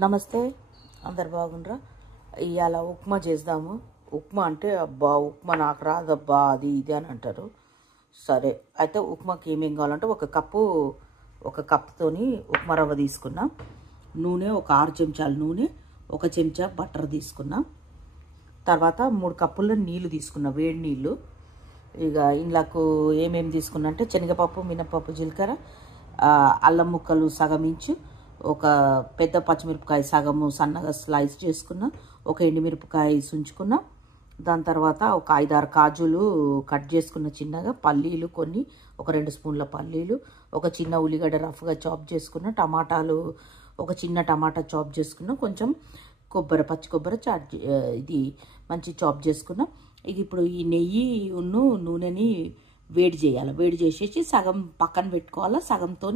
నమస్తే, అందరు బాగుండ్రా? ఇవాళ ఉప్మా చేద్దాము. ఉప్మా అంటే అబ్బా ఉప్మా నాకు రాదబ్బా అది ఇది అని అంటారు. సరే అయితే ఉప్మాకి ఏమేం కావాలంటే ఒక కప్తోని ఉప్మా రవ్వ తీసుకున్నా. నూనె ఒక 6 చెంచాలు నూనె, 1 చెంచా బటర్ తీసుకున్నా. తర్వాత 3 కప్పుల నీళ్ళు తీసుకున్నా, వేడి నీళ్ళు. ఇక ఇందులోకి ఏమేమి తీసుకున్నా అంటే శనగపప్పు, మినపప్పు, జీలకర్ర, అల్లం ముక్కలు సగం ఇంచు, ఒక పెద్ద పచ్చిమిరపకాయ సగము సన్నగా స్లైస్ చేసుకున్నా, ఒక ఎండుమిరపకాయ సుంచుకున్నా. దాని తర్వాత ఒక 5-6 కాజులు కట్ చేసుకున్న చిన్నగా, పల్లీలు కొన్ని, ఒక 2 స్పూన్ల పల్లీలు, ఒక చిన్న ఉల్లిగడ్డ రఫ్గా చాప్ చేసుకున్న, టమాటాలు ఒక చిన్న టమాటా చాప్ చేసుకున్న, కొంచెం కొబ్బరి, పచ్చి కొబ్బరి ఇది మంచి చాప్ చేసుకున్నా. ఇది ఇప్పుడు ఈ నెయ్యి నూనెని వేడి చేయాలి. వేడి చేసేసి సగం పక్కన పెట్టుకోవాలా, సగంతో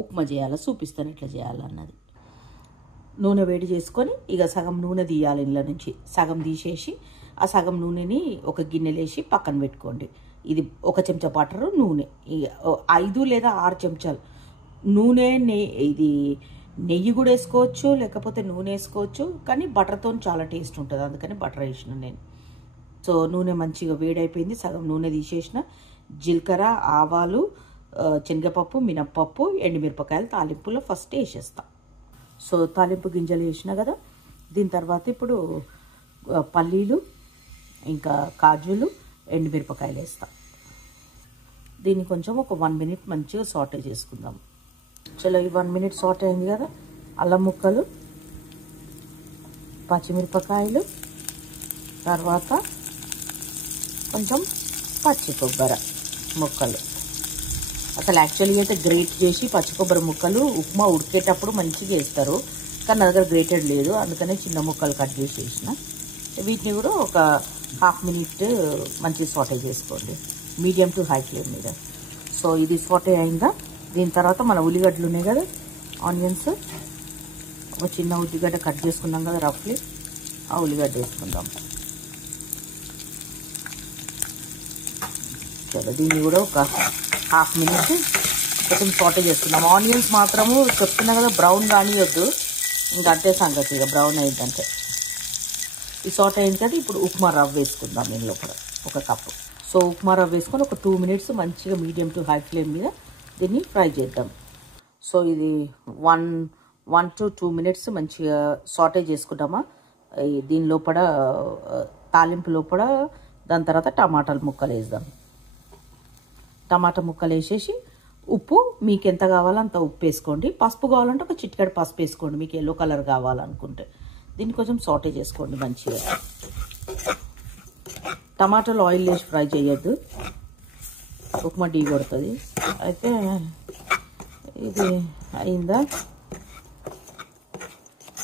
ఉప్మా చేయాలి. చూపిస్తాను ఎట్లా చేయాలన్నది. నూనె వేడి చేసుకొని ఇక సగం నూనె తీయాలి. ఇంట్లో నుంచి సగం తీసేసి ఆ సగం నూనెని ఒక గిన్నెలో వేసి పక్కన పెట్టుకోండి. ఇది 1 చెంచా బటరు, నూనె 5 లేదా 6 చెంచాలు నూనె. ఇది నెయ్యి కూడా వేసుకోవచ్చు, లేకపోతే నూనె వేసుకోవచ్చు. కానీ బటర్తో చాలా టేస్ట్ ఉంటుంది, అందుకని బటర్ వేసిన నేను. సో నూనె మంచిగా వేడైపోయింది, సగం నూనె తీసేసిన. జీలకర్ర, ఆవాలు, శనగపప్పు, మినప్పప్పు, ఎండుమిరపకాయలు తాలింపులో ఫస్ట్ వేసేస్తా. సో తాలింపు గింజలు వేసిన కదా. దీని తర్వాత ఇప్పుడు పల్లీలు, ఇంకా కాజులు, ఎండుమిరపకాయలు వేస్తా. దీన్ని కొంచెం ఒక 1 మినిట్ మంచిగా సాటే చేసుకుందాం. చలో ఈ 1 మినిట్ సాటే అయింది కదా. అల్లం ముక్కలు, పచ్చిమిరపకాయలు, తర్వాత కొంచెం పచ్చి కొబ్బరి ముక్కలు. అసలు యాక్చువల్గా అయితే గ్రేట్ చేసి పచ్చి కొబ్బరి ముక్కలు ఉప్మా ఉడికేటప్పుడు మంచిగా వేస్తారు, కానీ నా దగ్గర గ్రేటెడ్ లేదు, అందుకనే చిన్న ముక్కలు కట్ చేసి వేసిన. వీటిని కూడా ఒక 1/2 మినిట్ మంచిగా సాటే చేసుకోండి, మీడియం టు హై ఫ్లేమ్ మీద. సో ఇది సాటే అయిందా. దీని తర్వాత మన ఉల్లిగడ్డలు ఉన్నాయి కదా, ఆనియన్స్, ఒక చిన్న ఉల్లిగడ్డ కట్ చేసుకున్నాం కదా రఫ్లీ, ఆ ఉల్లిగడ్డ వేసుకుందాం. చలో దీన్ని కూడా ఒక 1/2 మినిట్ కొంచెం సాటే చేసుకుందాం. ఆనియన్స్ మాత్రము చెప్తున్నా కదా బ్రౌన్ రానియొద్దు, ఇంకా అంతే సంగతి. ఇక బ్రౌన్ అయిందంటే ఈ సాట్ అయింది కదా. ఇప్పుడు ఉప్మా రవ్వ వేసుకుందాం ఇందులో కూడా 1 కప్పు. సో ఉప్మా రవ్వ వేసుకొని ఒక 2 మినిట్స్ మంచిగా మీడియం టు హై ఫ్లేమ్ మీద దీన్ని ఫ్రై చేద్దాం. సో ఇది 1 to 2 మినిట్స్ మంచిగా సాటే చేసుకుంటామా దీని లోపల, తాలింపు లోపల. దాని తర్వాత టమాటాల ముక్కలు వేద్దాం. టమాటా ముక్కలు వేసేసి ఉప్పు మీకు ఎంత కావాలో అంత ఉప్పు వేసుకోండి. పసుపు కావాలంటే ఒక చిటికెడు పసుపు వేసుకోండి, మీకు ఎల్లో కలర్ కావాలనుకుంటే. దీన్ని కొంచెం సాటే చేసుకోండి మంచిగా. టమాటాలు ఆయిల్ వేసి ఫ్రై చేయొద్దు, ఉప్మా ఢీ కొడుతుంది. అయితే ఇది అయిందా,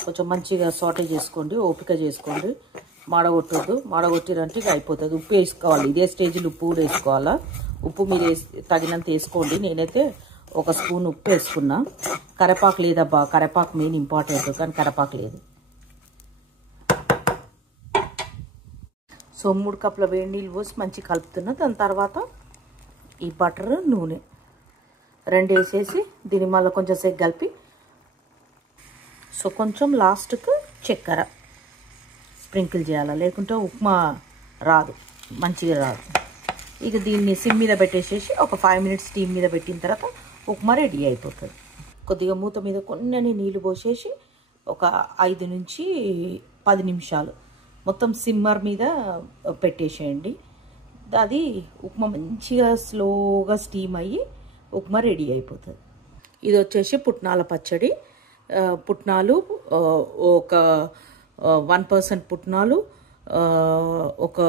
కొంచెం మంచిగా సాటే చేసుకోండి, ఓపిక చేసుకోండి, మాడగొట్టద్దు. మాడగొట్టిరంటే ఇక అయిపోతుంది. ఉప్పు వేసుకోవాలి, ఇదే స్టేజ్లో ఉప్పు కూడా వేసుకోవాలా. ఉప్పు మీరు తగినంత వేసుకోండి. నేనైతే 1 స్పూన్ ఉప్పు వేసుకున్నా. కరివేపాకు లేదబ్బా, కరివేపాకు మెయిన్ ఇంపార్టెంట్, కానీ కరివేపాకు లేదు. సో 3 కప్పుల వేడి నీళ్ళు పోసి మంచి కలుపుతున్నా. దాని తర్వాత ఈ బటర్, నూనె 2 వేసేసి దీన్ని మళ్ళీ కొంచెం సేపు కలిపి, సో కొంచెం లాస్ట్కు చక్కెర స్ప్రింకిల్ చేయాలి, లేకుంటే ఉప్మా రాదు, మంచిగా రాదు. ఇక దీన్ని సిమ్ మీద పెట్టేసేసి ఒక 5 మినిట్స్ స్టీమ్ మీద పెట్టిన తర్వాత ఉప్మా రెడీ అయిపోతుంది. కొద్దిగా మూత మీద కొన్ని నీళ్ళు పోసేసి ఒక 5 నుంచి 10 నిమిషాలు మొత్తం సిమ్మర్ మీద పెట్టేసేయండి. అది ఉప్మా మంచిగా స్లోగా స్టీమ్ అయ్యి ఉప్మా రెడీ అయిపోతుంది. ఇది వచ్చేసి పుట్నాల పచ్చడి. పుట్నాలు ఒక 1% పుట్నాలు, ఒక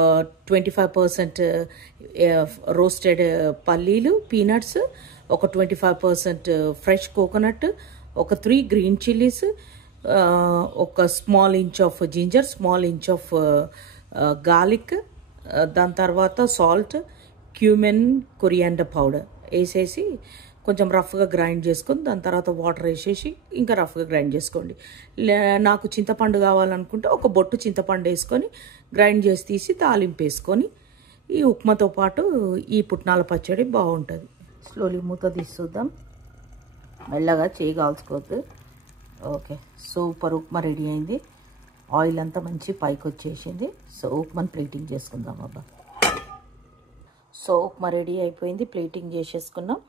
25% రోస్టెడ్ పల్లీలు, పీనట్స్, ఒక 25% ఫ్రెష్ కోకోనట్, ఒక 3 గ్రీన్ చిల్లీస్, ఒక small inch of ginger, small inch of garlic. దాని తర్వాత సాల్ట్, క్యూమెన్, కొరియాండర్ పౌడర్ వేసేసి కొంచెం రఫ్గా గ్రైండ్ చేసుకొని దాని తర్వాత వాటర్ వేసేసి ఇంకా రఫ్గా గ్రైండ్ చేసుకోండి. నాకు చింతపండు కావాలనుకుంటే ఒక బొట్టు చింతపండు వేసుకొని గ్రైండ్ చేసి తీసి తాలింపు వేసుకొని ఈ ఉప్మాతో పాటు ఈ పుట్నాల పచ్చడి బాగుంటుంది. స్లోలీ మూత తీసి చూద్దాం, మెల్లగా చేయి కాల్చుకోవద్దు. ఓకే, సూపర్ ఉప్మా రెడీ అయింది. ఆయిల్ అంతా మంచి పైకి వచ్చేసింది. సో ఉప్మాని ప్లేటింగ్ చేసుకుందాం అబ్బా. సో ఉప్మా రెడీ అయిపోయింది, ప్లేటింగ్ చేసేసుకున్నాం.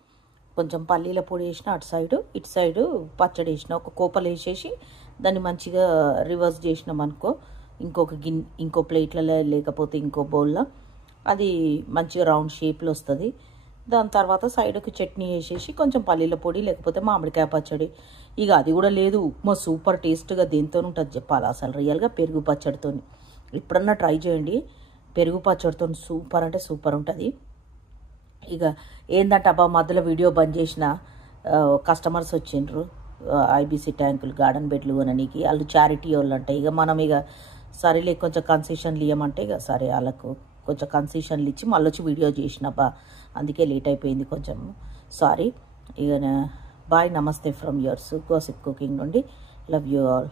కొంచెం పల్లీల పొడి వేసిన అటు సైడు, ఇటు సైడు పచ్చడి వేసిన, ఒక కోపలు వేసేసి దాన్ని మంచిగా రివర్స్ చేసినాం అనుకో, ఇంకో ప్లేట్లలో లేకపోతే ఇంకో బౌల్లో అది మంచిగా రౌండ్ షేప్లో వస్తుంది. దాని తర్వాత సైడ్కి చట్నీ వేసేసి కొంచెం పల్లీల పొడి లేకపోతే మామిడికాయ పచ్చడి, ఇక అది కూడా లేదు. ఉప్మా సూపర్ టేస్ట్గా దేంతో ఉంటుంది చెప్పాలి అసలు, రియల్గా పెరుగు పచ్చడితో. ఎప్పుడన్నా ట్రై చేయండి, పెరుగు పచ్చడితో సూపర్ అంటే సూపర్ ఉంటుంది. ఇక ఏంటంటే అబ్బా మధ్యలో వీడియో బంద్ చేసిన కస్టమర్స్ వచ్చిండ్రు, ఐబీసీ ట్యాంకులు గార్డెన్ బెడ్లు కొననీకి. వాళ్ళు చారిటీ వాళ్ళు అంటే ఇక మనం ఇక సరేలే కొంచెం కన్సెషన్లు ఇవ్వమంటే ఇక సరే వాళ్ళకు కొంచెం కన్సెషన్లు ఇచ్చి మళ్ళీ వచ్చి వీడియో చేసినబ్బా, అందుకే లేట్ అయిపోయింది కొంచెం, సారీ. ఇక బాయ్, నమస్తే ఫ్రమ్ యువర్స్ గాసిప్ కుకింగ్ నుండి. Love you all.